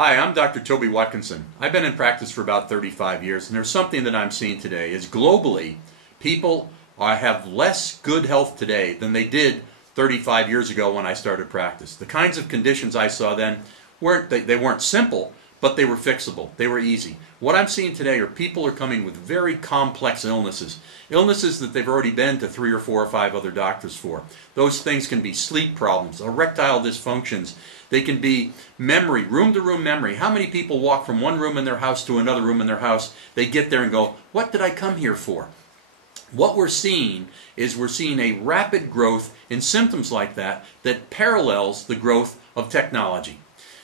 Hi, I'm Dr. Toby Watkinson. I've been in practice for about 35 years, and there's something that I'm seeing today is globally, people have less good health today than they did 35 years ago when I started practice. The kinds of conditions I saw then they weren't simple, but they were fixable. They were easy. What I'm seeing today are people are coming with very complex illnesses. Illnesses that they've already been to 3 or 4 or 5 other doctors for. Those things can be sleep problems, erectile dysfunctions. They can be memory, room-to-room memory. How many people walk from one room in their house to another room in their house? They get there and go, what did I come here for? What we're seeing is we're seeing a rapid growth in symptoms like that that parallels the growth of technology.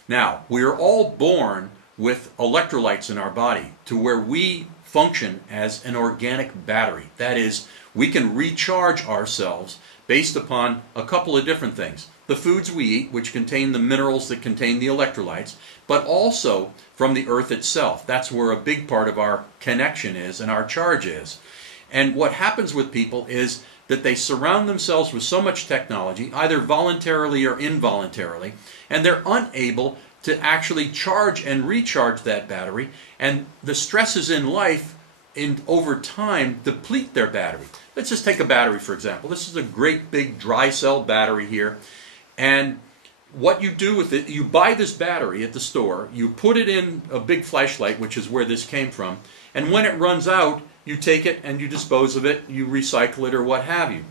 Now, we are all born with electrolytes in our body to where we function as an organic battery. That is, we can recharge ourselves based upon a couple of different things. The foods we eat, which contain the minerals that contain the electrolytes, but also from the earth itself. That's where a big part of our connection is and our charge is. And what happens with people is that they surround themselves with so much technology, either voluntarily or involuntarily, and they're unable to actually charge and recharge that battery, and the stresses in life over time deplete their battery. Let's just take a battery, for example. This is a great big dry cell battery here, and what you do with it, you buy this battery at the store, you put it in a big flashlight, which is where this came from, and when it runs out, you take it and you dispose of it, you recycle it or what have you.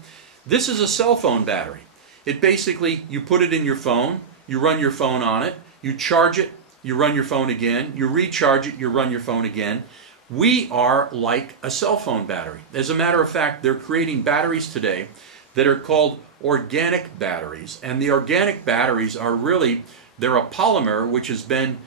This is a cell phone battery. It basically, you put it in your phone, you run your phone on it, you charge it, you run your phone again, you recharge it, you run your phone again. We are like a cell phone battery. As a matter of fact, they're creating batteries today that are called organic batteries, and the organic batteries are really, they're a polymer which has been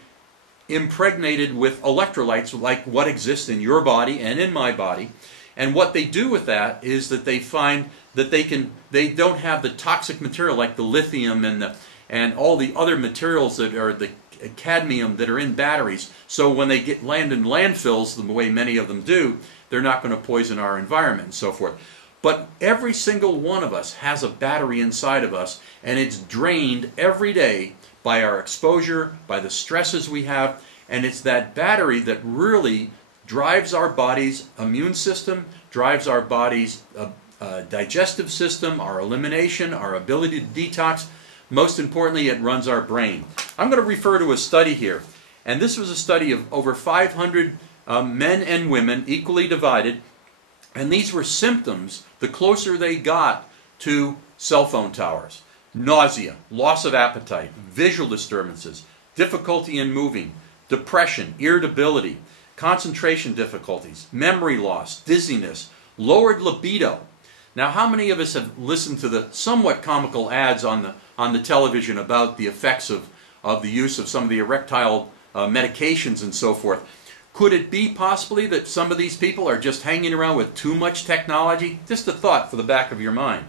impregnated with electrolytes like what exists in your body and in my body. And what they do with that is that they find that they don't have the toxic material like the lithium and all the other materials that are the cadmium that are in batteries. So when they land in landfills, the way many of them do, they're not going to poison our environment and so forth. But every single one of us has a battery inside of us, and it's drained every day by our exposure, by the stresses we have, and it's that battery that really drives our body's immune system, drives our body's digestive system, our elimination, our ability to detox. Most importantly, it runs our brain. I'm going to refer to a study here, and this was a study of over 500 men and women, equally divided, and these were symptoms the closer they got to cell phone towers. Nausea, loss of appetite, visual disturbances, difficulty in moving, depression, irritability, concentration difficulties, memory loss, dizziness, lowered libido. Now, how many of us have listened to the somewhat comical ads on the television about the effects of the use of some of the erectile medications and so forth? Could it be possibly that some of these people are just hanging around with too much technology? Just a thought for the back of your mind.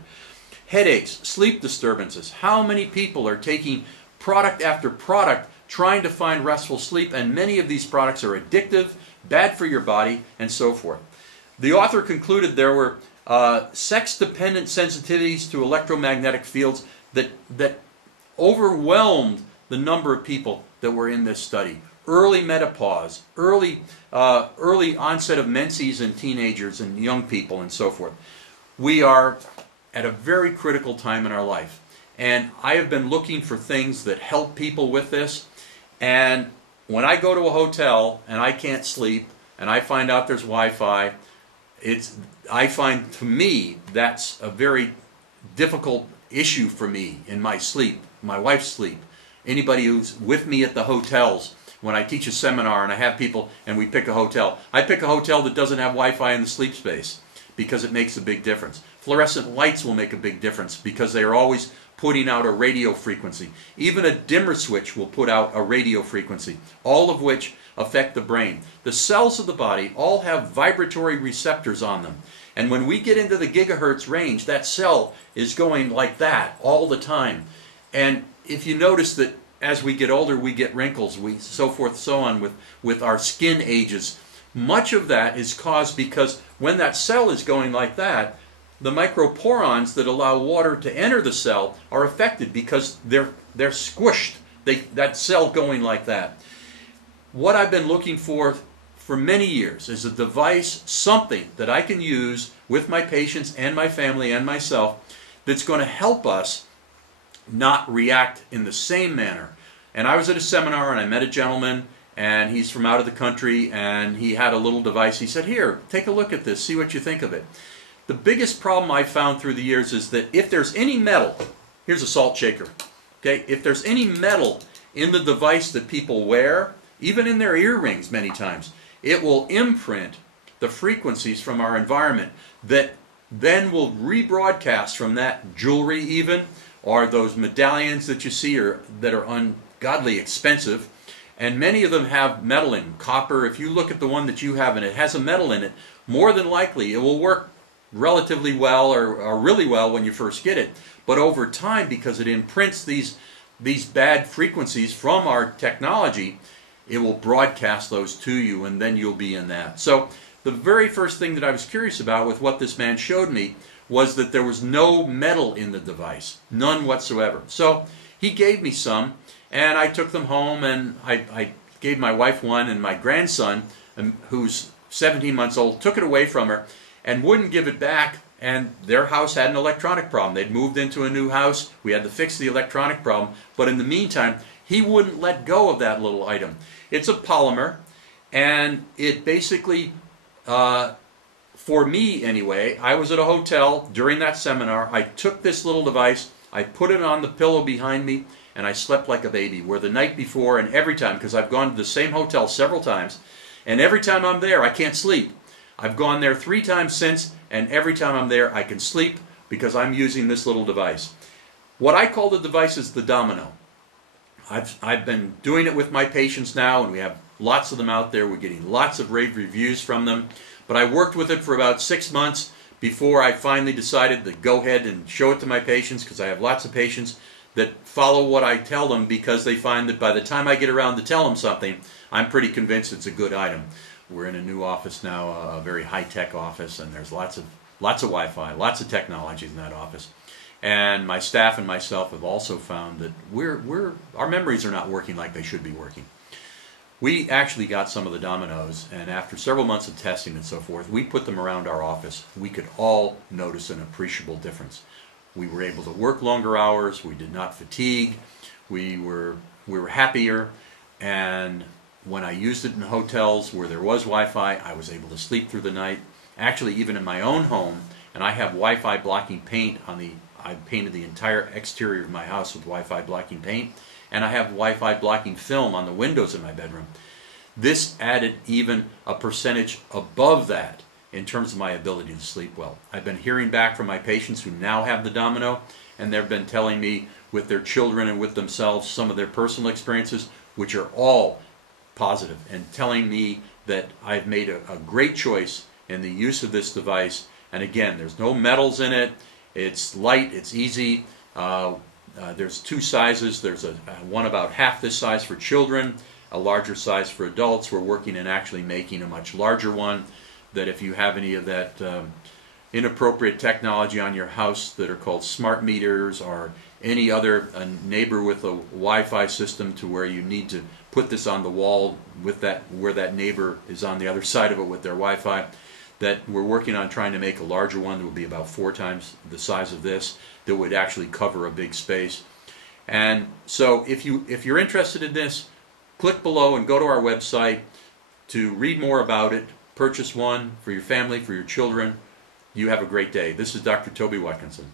Headaches, sleep disturbances. How many people are taking product after product trying to find restful sleep, and many of these products are addictive, bad for your body, and so forth. The author concluded there were sex-dependent sensitivities to electromagnetic fields that overwhelmed the number of people that were in this study. Early menopause, early onset of menses in teenagers and young people and so forth. We are at a very critical time in our life. And I have been looking for things that help people with this. And when I go to a hotel and I can't sleep and I find out there's Wi-Fi, I find, to me, that's a very difficult issue for me in my sleep, my wife's sleep. Anybody who's with me at the hotels, when I teach a seminar and I have people and we pick a hotel, I pick a hotel that doesn't have Wi-Fi in the sleep space because it makes a big difference. Fluorescent lights will make a big difference because they are always putting out a radio frequency. Even a dimmer switch will put out a radio frequency, all of which affect the brain. The cells of the body all have vibratory receptors on them. And when we get into the gigahertz range, that cell is going like that all the time. And if you notice that as we get older, we get wrinkles, so forth, so on, with our skin ages. Much of that is caused because when that cell is going like that, the microporons that allow water to enter the cell are affected because they're squished. That cell going like that. what I've been looking for many years is a device, something that I can use with my patients and my family and myself that's going to help us not react in the same manner. And I was at a seminar and I met a gentleman, and he's from out of the country, and he had a little device. He said, "Here, take a look at this, see what you think of it." The biggest problem I've found through the years is that if there's any metal, here's a salt shaker, okay? If there's any metal in the device that people wear, even in their earrings many times, it will imprint the frequencies from our environment that then will rebroadcast from that jewelry even, or those medallions that you see that are ungodly expensive. And many of them have metal in them, copper. If you look at the one that you have and it has a metal in it, more than likely it will work relatively well or really well when you first get it. But over time, because it imprints these bad frequencies from our technology, it will broadcast those to you, and then you'll be in that. So the very first thing that I was curious about with what this man showed me was that there was no metal in the device, none whatsoever. So he gave me some, and I took them home, and I gave my wife one, and my grandson, who's 17 months old, took it away from her and wouldn't give it back. And their house had an electronic problem. They'd moved into a new house. We had to fix the electronic problem. But in the meantime, he wouldn't let go of that little item. It's a polymer, and it basically, for me anyway, I was at a hotel during that seminar. I took this little device, I put it on the pillow behind me, and I slept like a baby. Where the night before, and every time, because I've gone to the same hotel several times, and every time I'm there, I can't sleep. I've gone there 3 times since, and every time I'm there, I can sleep because I'm using this little device. What I call the device is the Domino. I've been doing it with my patients now, and we have lots of them out there. We're getting lots of rave reviews from them. But I worked with it for about 6 months before I finally decided to go ahead and show it to my patients, because I have lots of patients that follow what I tell them because they find that by the time I get around to tell them something, I'm pretty convinced it's a good item. We're in a new office now, a very high-tech office, and there's lots of Wi-Fi, lots of technology in that office. And my staff and myself have also found that our memories are not working like they should be working. We actually got some of the Dominoes, and after several months of testing and so forth, we put them around our office. We could all notice an appreciable difference. We were able to work longer hours. We did not fatigue. We were happier, and when I used it in hotels where there was Wi-Fi, I was able to sleep through the night. Actually, even in my own home, and I have Wi-Fi blocking paint on I painted the entire exterior of my house with Wi-Fi blocking paint, and I have Wi-Fi blocking film on the windows in my bedroom. This added even a percentage above that in terms of my ability to sleep well. I've been hearing back from my patients who now have the Domino, and they've been telling me with their children and with themselves some of their personal experiences, which are all positive, and telling me that I've made a great choice in the use of this device. And again, there's no metals in it. It's light, it's easy. There's 2 sizes. There's one about half this size for children, a larger size for adults. We're working in actually making a much larger one, that if you have any of that inappropriate technology on your house that are called smart meters, or any other neighbor with a Wi-Fi system to where you need to put this on the wall with where that neighbor is on the other side of it with their Wi-Fi, that we're working on trying to make a larger one that would be about 4 times the size of this, that would actually cover a big space. And so if you're interested in this, click below and go to our website to read more about it. Purchase one for your family, for your children. You have a great day. This is Dr. Toby Watkinson.